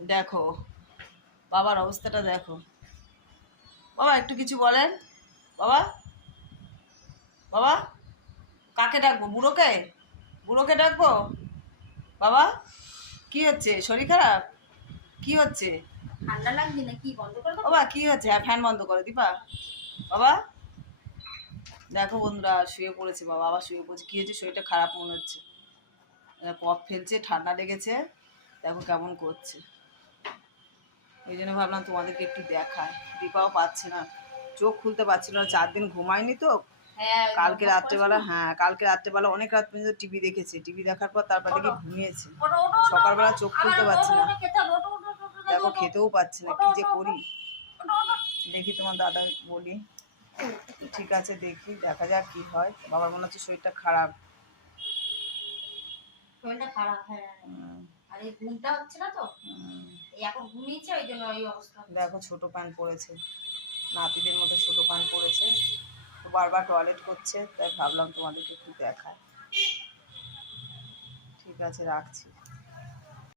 দেখো বাবার অবস্থাটা দেখো। বাবা একটু কিছু বলেন। বাবা, বাবা, কাকে ডাকবো? বুড়োকে? বুড়োকে ডাকবো? বাবা, কি হচ্ছে? শরীর খারাপ? কি হচ্ছে? ঠান্ডা লাগছে না কি? বন্ধ করে দাও। বাবা কি হচ্ছে? হ্যাঁ, ফ্যান বন্ধ করো দীপা। বাবা দেখো বন্ধুরা, শুয়ে পড়েছে বাবা, আবার শুয়ে পড়েছে। কি হচ্ছে? শরীরটা খারাপ মনে হচ্ছে, কফ ফেলছে, ঠান্ডা লেগেছে, দেখো কেমন করছে। ওই জন্য ভাবলাম তোমাদেরকে একটু দেখায়। দীপাও পাচ্ছে না, চোখ খুলতে পারছিল না, 4 দিন ঘুমায়নি তো। হ্যাঁ, কালকে রাত্রেবেলা, হ্যাঁ কালকে রাত্রেবেলা অনেক রাত পর্যন্ত টিভি দেখেছে। টিভি দেখার পর তারপর দেখি ঘুমিয়েছে। ওঠো, ওঠো, ওঠো, সকালবেলা ওঠো। চোখ আবার খুলতে ওঠো, পারছি ওঠো, না, ওঠো, খেতে হবে। ওঠো, ওঠো, ওঠো, ওঠো, ওঠো, দেখো ওঠো, খেতেও পাচ্ছি না, ওঠো, কি যে ওঠো, করি। ওঠো, ওঠো। দেখি তোমার দাদা বলি। ঠিক আছে, দেখি, দেখা যাক কি হয়। বাবার মনে হচ্ছে শরীরটা খারাপ। শরীরটা খারাপ, হ্যাঁ। হুম, আর এই ঘুমটা হচ্ছে না তো, হুম। এই এখন ঘুমিয়েছে ওই জন্য এই অবস্থা হচ্ছে। দেখো ছোট প্যান্ট পরেছে, নাতিদের মতো ছোট প্যান্ট পরেছে, তো বারবার টয়লেট করছে, তাই ভাবলাম তোমাদেরকে একটু দেখায়। ঠিক আছে, রাখছি।